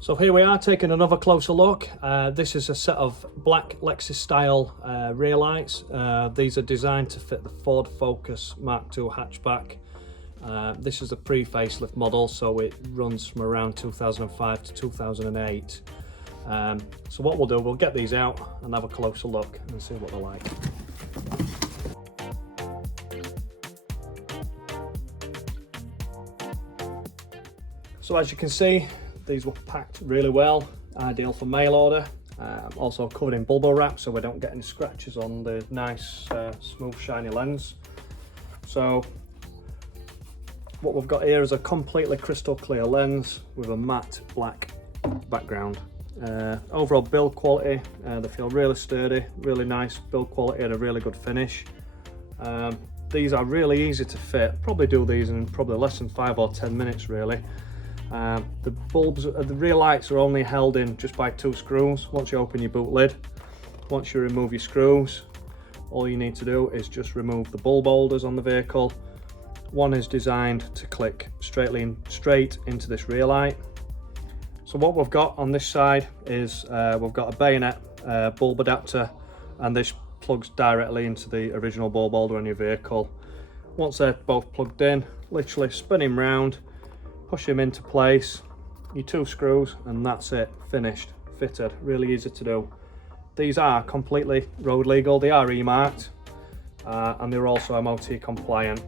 So here we are taking another closer look. This is a set of black Lexus style rear lights. These are designed to fit the Ford Focus Mark II hatchback. This is a pre-facelift model, so it runs from around 2005 to 2008. So what we'll do, we'll get these out and have a closer look and see what they're like. So as you can see, these were packed really well, ideal for mail order. Also covered in bubble wrap so we don't get any scratches on the nice smooth shiny lens. So what we've got here is a completely crystal clear lens with a matte black background. Overall build quality, they feel really sturdy, really nice build quality and a really good finish. These are really easy to fit, probably do these in probably less than 5 or 10 minutes really. The bulbs, the rear lights are only held in just by 2 screws once you open your boot lid. Once you remove your screws, all you need to do is just remove the bulb holders on the vehicle. One is designed to click straight into this rear light. So what we've got on this side is we've got a bayonet bulb adapter, and this plugs directly into the original bulb holder on your vehicle. Once they're both plugged in, literally spin him round, push him into place, your 2 screws, and that's it, finished, fitted. Really easy to do. These are completely road legal, they are E-marked, and they're also MOT compliant.